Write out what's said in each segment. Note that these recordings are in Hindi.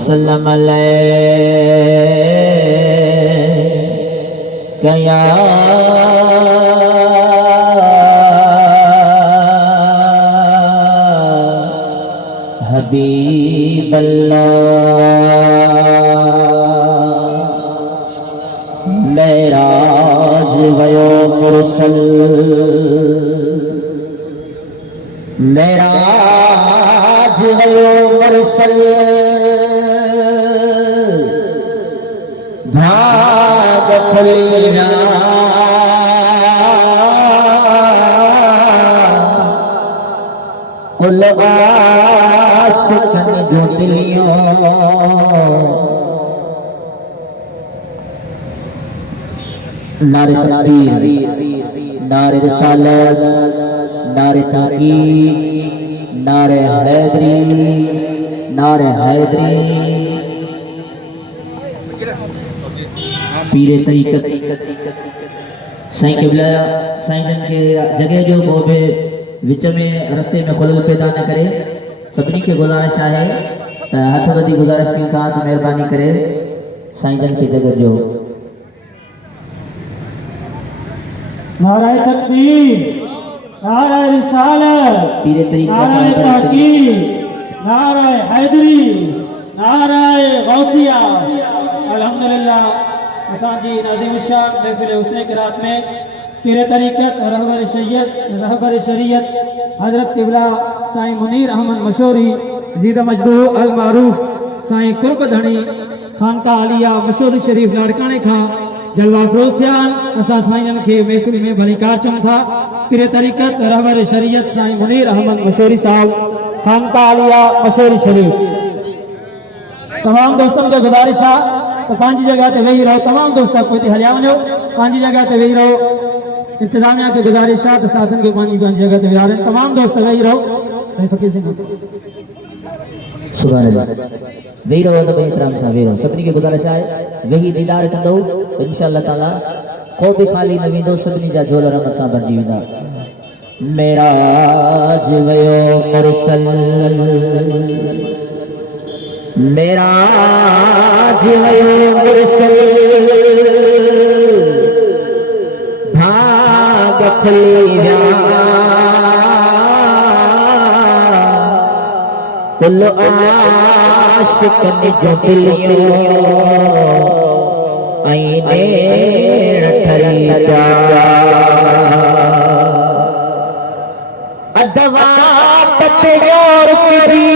वसल्लम अलैका या हबीब अल्लाह। मेराज वयो मुरसल, मेराज वयो मुरसल, भाग खुलिया कुल आशिकन जो दिलियों। नारे तकबीर, नारे रिसालत, नारे तहकीक, नारे हैदरी, नारे हैदरी। पीरे तरीक़त साईं क़िबला साईं जन के जगह जो बोबे विच में रस्ते में खुलल पैदा न करे। सभी के गुजारिश है हथ वधी गुजारिश की था तो मेहरबानी करे साईं जन की जगह जो। नाराए तकबीर, नाराए रिसालत, पीरे तरीक़त, नाराए तहकीक, नाराए हैदरी, नाराए गौसिया। अल्हम्दुलिल्लाह असांजी नाज़िम शान महफिल हुस्न क़िरात में पीरे तरीक़त रहबर शरीयत हज़रत क़िबला साईं मुनीर अहमद मशोरी ज़ीद मजदू अल मारूफ साईं कुर्ब धणी खानका आलिया मशोरी शरीफ लाड़काने खां जलवा फरोज़ थिया। असां साईं के महफिल में भलीकार चऊं था। पीरे तरीक़त रहबर शरीयत साईं मुनीर अहमद मशोरी साहब खानका आलिया मशोरी शरीफ। तमाम दोस्तों के गुजारिश है तो पांच जगह ते वेही रहो। तमाम दोस्त कोई हलिया वञो, पांच जगह ते वेही रहो। इंतजामिया के गुजारिश है तो साधन के पांच जगह ते विहार तमाम दोस्त वेही रहो। सही फकीर सिंह सुभान अल्लाह वेही रहो तो एहतराम सां वेही रहो। सभिनी खे गुजारिश आहे वेही दीदार कंदो तो इंशाअल्लाह ताला को भी खाली न वेंदो, सभिनी जा झोल रहमत सां भरिजी वेंदा। मेराज वयो मुरसल, मेराज वयो मुरसल, भाग खुलिया कुल आशिकन जो दिलियों। आईने ठरी जा अदवा पतयोर की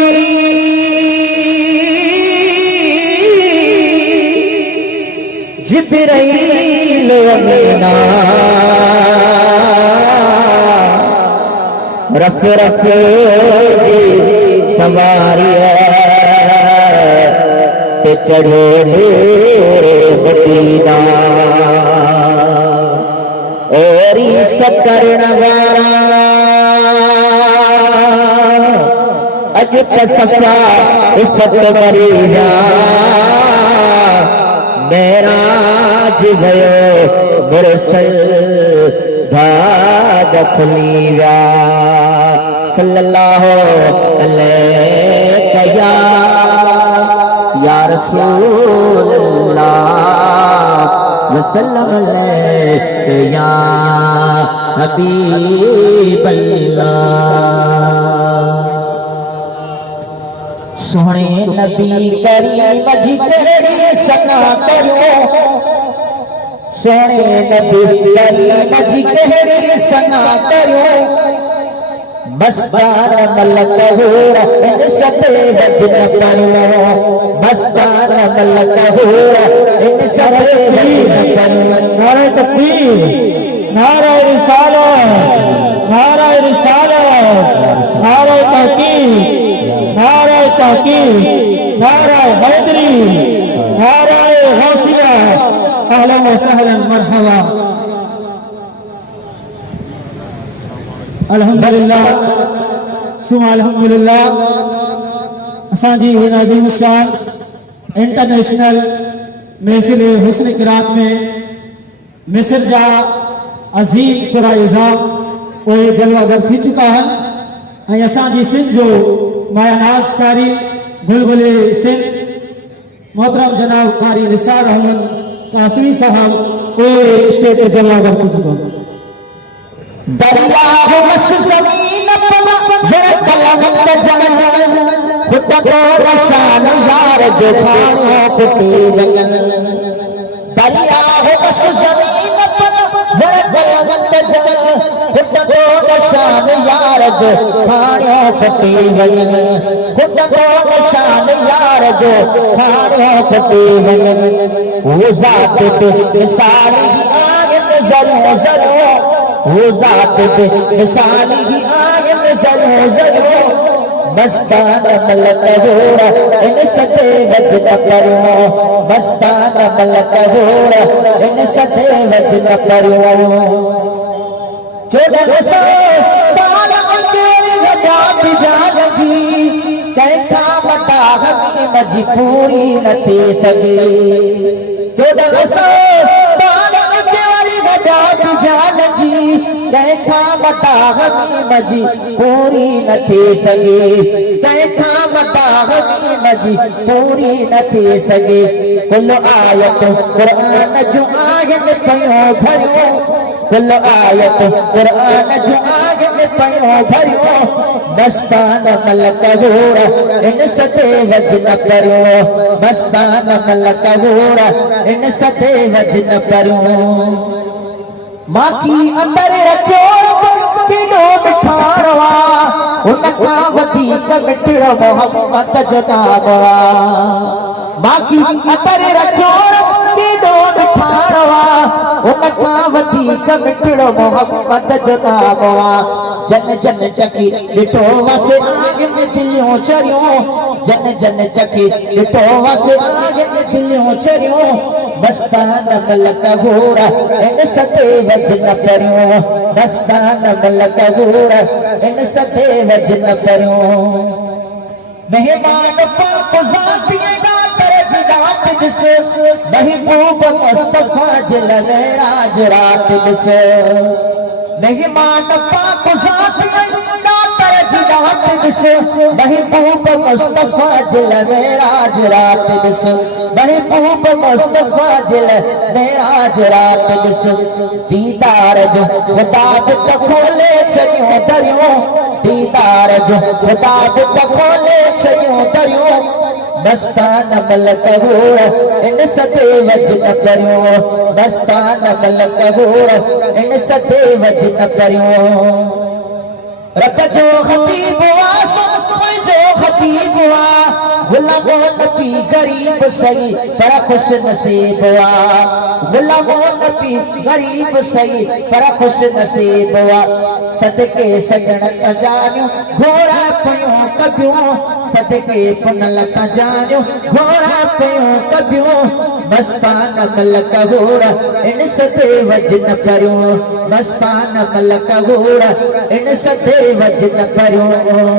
जिब्राइल अमीना रफ रफ सवारिया ते चढ़े मदीना। ओरी सकरण वारा अज सफा उफत मरीना। मेराज भयो मुरसल, भाग खुलिया सल्लल्लाहु अलैहि या रसूल अल्लाह वसल्लम अलैहि या हबीब अल्लाह। सोहणे नबी करीम जी तेरी सना करो, सोहणे नबी करीम जी तेरी सना करो। मस्तान मलक हो इनसते वजन करो, मस्तान मलक हो इनसते वजन करो। नारे तकबीर, नारे रिसालत, नारे रिसालत, नारे तहकीक, नारे तहकीक, नारे हैदरी, नारे गौसिया। अहलन व सहलन मरहबा। अल्हम्दुलिल्लाह सुमा अल्हम्दुलिल्लाह असांजी नाज़िम शान इंटरनेशनल महफिल हुस्न क़िरात में मिस्र जा अज़ीम कुराइज़ा उहे जलवागर थी चुका है। असांजी सिंध जो मायानाज़ कारी बुलबुल सिंध मोहतरम जनाब कारी निसार अहमद कासमी साहब को स्टेज पे जमा कर चुका दरिया हो बस जमीन पर जरा कलमत जलन खुद को निशान यार जो खानों फुटी जलन दरिया हो बस जमीन पर जरा कलमत जलन खुद को निशान यार जो खानों फुटी जलन खुद को निशान यार जो खानों फुटी जलन वो जात पे मिसाल की आग में जलो जलो वो जात पे मिसाली की आग में जलो जलो मस्तान मलक होरा इन सते वज न करो मस्तान मलक होरा इन सते वज न करो 1400 साल अंधेरी गजात जालगी कैखा मता हमी मजबूरी न थी सगी 1400 साल अंधेरी गजात जालगी कैखा मता हमी मजबूरी न थी सगी कैखा मता हमी मजबूरी न थी सगी कुल आयत कुरान जो आयत पयो भरियो कुल आयत कुरान जो आयत पयो भरियो मस्तान मलक होरा इन सते वज न करो मस्तान मलक होरा इन सते वज न करो मां की अंदर रखो बिनो मिठाणवा उनका वधीक मिठड़ो मोहम्मद जनाबवा मां की अंदर रखो बिनो मिठाणवा उनका वधीक मिठड़ो मोहम्मद जनाबवा जन जन चकी ॾिठो वसे आग में दिलियों चरियो जन जन चकी ॾिठो वसे आग में दिलियों चरियो मस्तान मलक होरा इन सते वज न करियो मस्तान मलक होरा इन सते वज न करियो मेहमान पाक ज़ाती दातर जिदात दिस महबूब मुस्तफा जल मेराज रात दिस मेहमान पाक ज़ाती दातर जिदात दिस महबूब मुस्तफा जल मेराज रात दिस महबूब मुस्तफा जल मेराज रात दिस दीदार जो खुदा बित खोले छयो दरियो दीदार जो खुदा बित खोले छयो दरियो मस्तान मलक होरा इन सते वज न करियो मस्तान मलक होरा इन सते वज न करियो रब जो खतीब वासो जो खतीब वा गुलामो नबी गरीब सही पर खुश नसीब वा गुलामो नबी गरीब सही पर खुश नसीब वा सदके सजन जानियो घोड़ा पयो कबियो सदके पुनल जानियो घोड़ा पयो कबियो मस्तान मलक होरा इन सते वज न करियो मस्तान मलक होरा इन सते वज न करियो